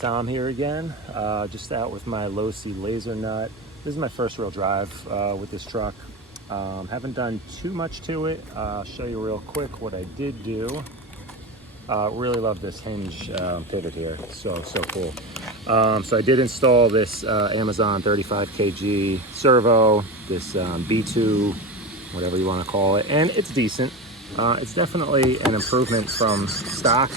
Tom here again, just out with my LOSI LaserNut. This is my first real drive with this truck. Haven't done too much to it. I'll show you real quick what I did do. Really love this hinge pivot here, so cool. So I did install this Amazon 35 kg servo, this B2, whatever you want to call it, and it's decent. It's definitely an improvement from stock.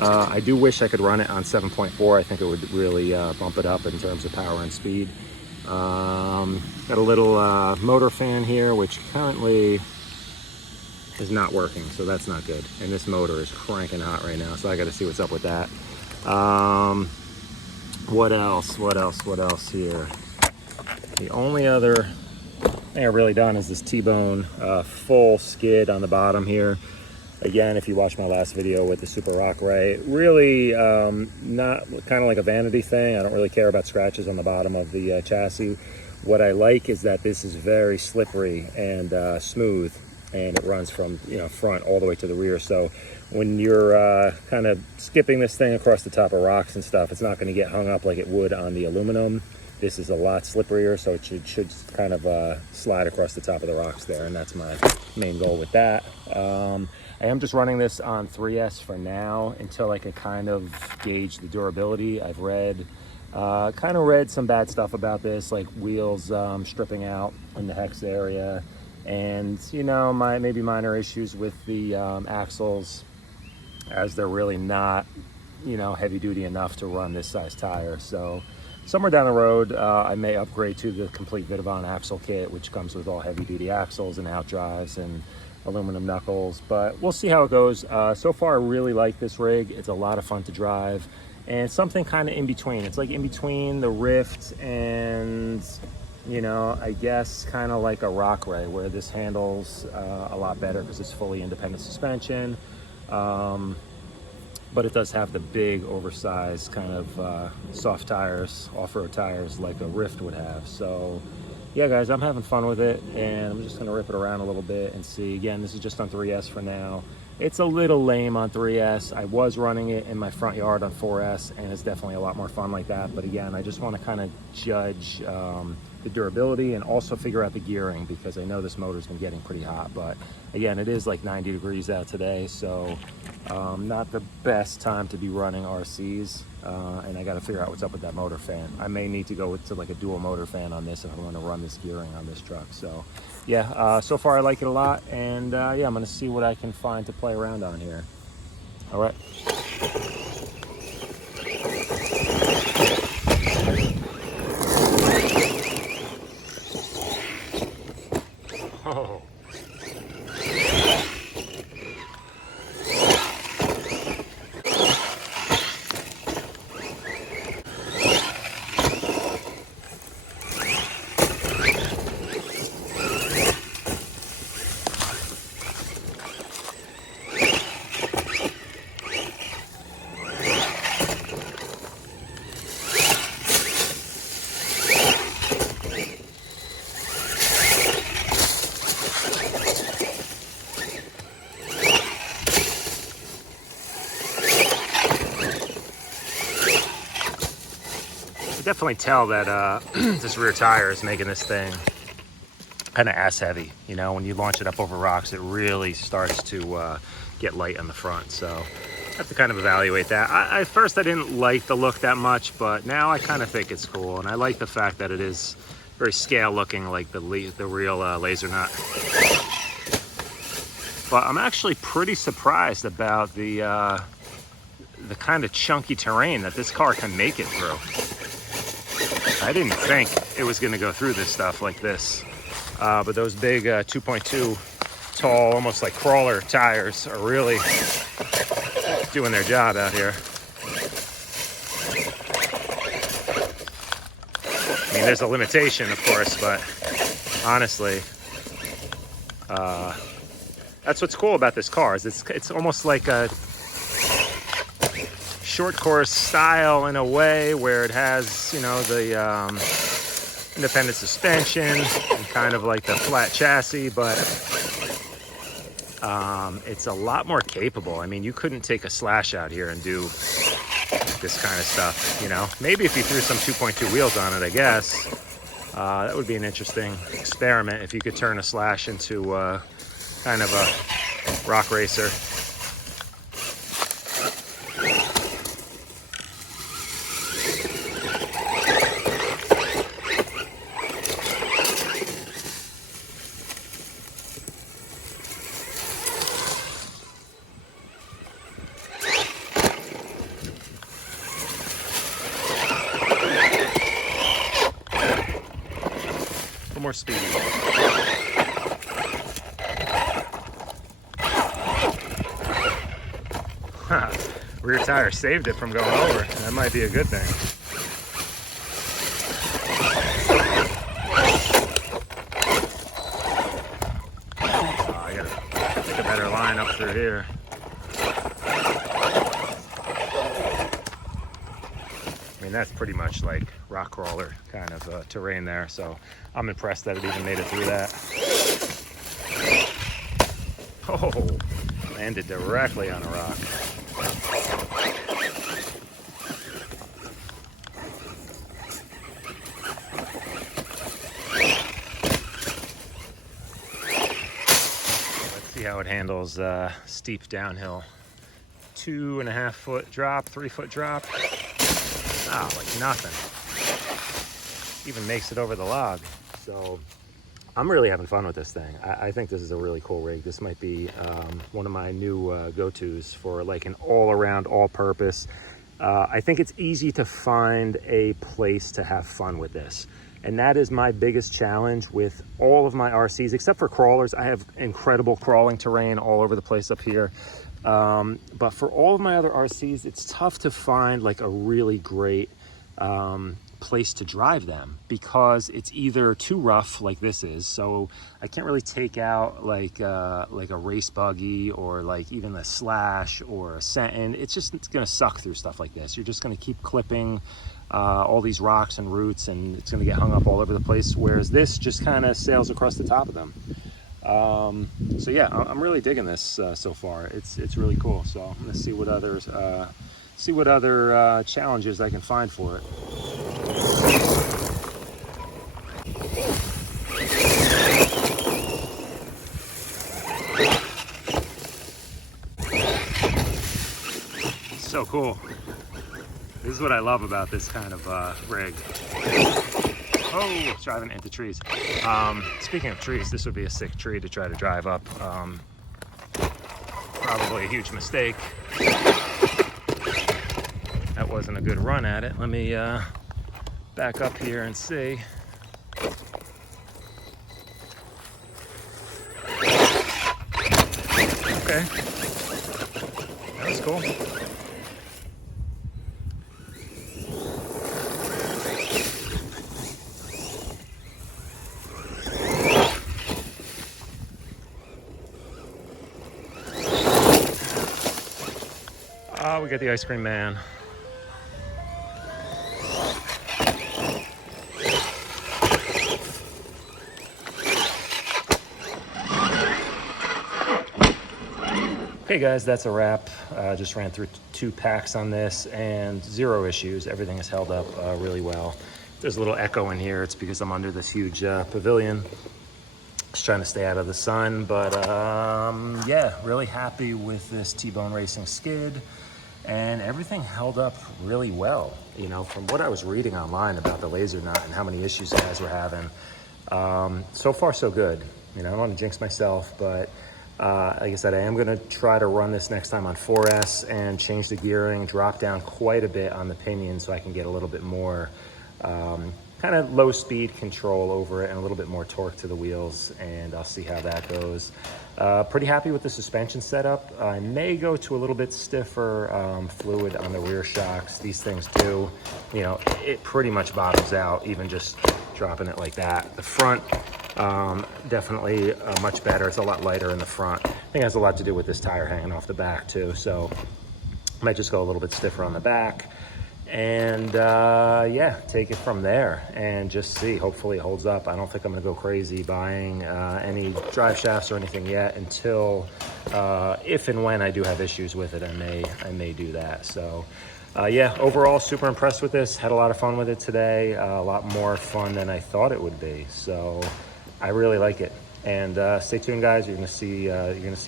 I do wish I could run it on 7.4. I think it would really bump it up in terms of power and speed. Got a little motor fan here, which currently is not working, so that's not good. And this motor is cranking hot right now, so I got to see what's up with that. What else here? The only other thing I've really done is this T-bone full skid on the bottom here. Again, if you watched my last video with the Super Rock Ray, really not kind of like a vanity thing. I don't really care about scratches on the bottom of the chassis. What I like is that this is very slippery and smooth, and it runs from front all the way to the rear. So when you're kind of skipping this thing across the top of rocks and stuff, it's not going to get hung up like it would on the aluminum. This is a lot slipperier, so it should kind of slide across the top of the rocks there, and that's my main goal with that. I am just running this on 3S for now until I can kind of gauge the durability. I've read some bad stuff about this, like wheels stripping out in the hex area, and maybe minor issues with the axles, as they're really not heavy duty enough to run this size tire. So somewhere down the road, I may upgrade to the complete Vidavon axle kit, which comes with all heavy duty axles and outdrives and aluminum knuckles, but we'll see how it goes. So far, I really like this rig. It's a lot of fun to drive, and something kind of in between. It's like in between the Rift and I guess kind of like a Rock Ray, where this handles a lot better because it's fully independent suspension. But it does have the big oversized kind of soft tires, off-road tires, like a Rift would have. So yeah, guys, I'm having fun with it, and I'm just gonna rip it around a little bit and see. Again, this is just on 3S for now. It's a little lame on 3S. I was running it in my front yard on 4S, and it's definitely a lot more fun like that. But again, I just want to kind of judge the durability and also figure out the gearing, because I know this motor's been getting pretty hot. But again, it is like 90 degrees out today, so not the best time to be running RCs. And I got to figure out what's up with that motor fan. I may need to go to like a dual motor fan on this if I'm going to run this gearing on this truck. So yeah, so far I like it a lot, and yeah, I'm going to see what I can find to play around on here. All right. Oh. Definitely tell that this rear tire is making this thing kind of ass heavy. When you launch it up over rocks, it really starts to get light on the front. So I have to kind of evaluate that. At first I didn't like the look that much, but now I kind of think it's cool, and I like the fact that it is very scale looking, like the real LaserNut. But I'm actually pretty surprised about the kind of chunky terrain that this car can make it through. I didn't think it was going to go through this stuff like this, but those big 2.2 tall, almost like crawler tires are really doing their job out here. I mean, there's a limitation, of course, but honestly, that's what's cool about this car. Is it's almost like a short course style in a way, where it has the independent suspension and kind of like the flat chassis, but it's a lot more capable. I mean, you couldn't take a slash out here and do this kind of stuff, you know. Maybe if you threw some 2.2 wheels on it, I guess, that would be an interesting experiment if you could turn a Slash into kind of a rock racer. More speed. Rear tire saved it from going over. That might be a good thing. Oh, I gotta take a better line up through here. I mean, that's pretty much like rock crawler kind of terrain there, so I'm impressed that it even made it through that. Oh, landed directly on a rock. Let's see how it handles steep downhill. 2.5 foot drop, 3 foot drop. Oh, like nothing. Even makes it over the log. So I'm really having fun with this thing. I think this is a really cool rig. This might be one of my new go-tos for like an all-around, all-purpose. I think it's easy to find a place to have fun with this. And that is my biggest challenge with all of my RCs, except for crawlers. I have incredible crawling terrain all over the place up here. But for all of my other RCs, it's tough to find like a really great place to drive them, because it's either too rough like this is, so I can't really take out like a race buggy or like even a Slash or a Sentin. It's gonna suck through stuff like this. You're just gonna keep clipping all these rocks and roots, and it's gonna get hung up all over the place, whereas this just kind of sails across the top of them. So yeah, I'm really digging this so far. It's really cool. So I'm gonna see what other challenges I can find for it. So cool. This is what I love about this kind of rig. Oh, driving into trees. Speaking of trees, this would be a sick tree to try to drive up. Probably a huge mistake. That wasn't a good run at it. Let me back up here and see. Okay. That was cool. Oh, we got the ice cream man. Okay guys, that's a wrap. Just ran through 2 packs on this and 0 issues. Everything is held up really well. There's a little echo in here. It's because I'm under this huge pavilion. Just trying to stay out of the sun, but yeah, really happy with this T-Bone Racing skid, and everything held up really well. You know, from what I was reading online about the LASERNUT and how many issues you guys were having, so far so good. You know, I don't want to jinx myself, but like I said, I am going to try to run this next time on 4S and change the gearing, drop down quite a bit on the pinion so I can get a little bit more kind of low speed control over it and a little bit more torque to the wheels, and I'll see how that goes. Pretty happy with the suspension setup. I may go to a little bit stiffer fluid on the rear shocks. These things do, you know, it pretty much bottoms out even just dropping it like that. The front, definitely much better. It's a lot lighter in the front. I think it has a lot to do with this tire hanging off the back too, so I might just go a little bit stiffer on the back and yeah, take it from there and just see. Hopefully it holds up. I don't think I'm gonna go crazy buying any drive shafts or anything yet until if and when I do have issues with it, I may do that. So yeah, overall super impressed with this. Had a lot of fun with it today. A lot more fun than I thought it would be. So I really like it. And stay tuned, guys. You're gonna see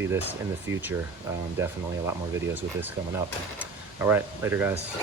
this in the future. Definitely a lot more videos with this coming up. All right, later, guys.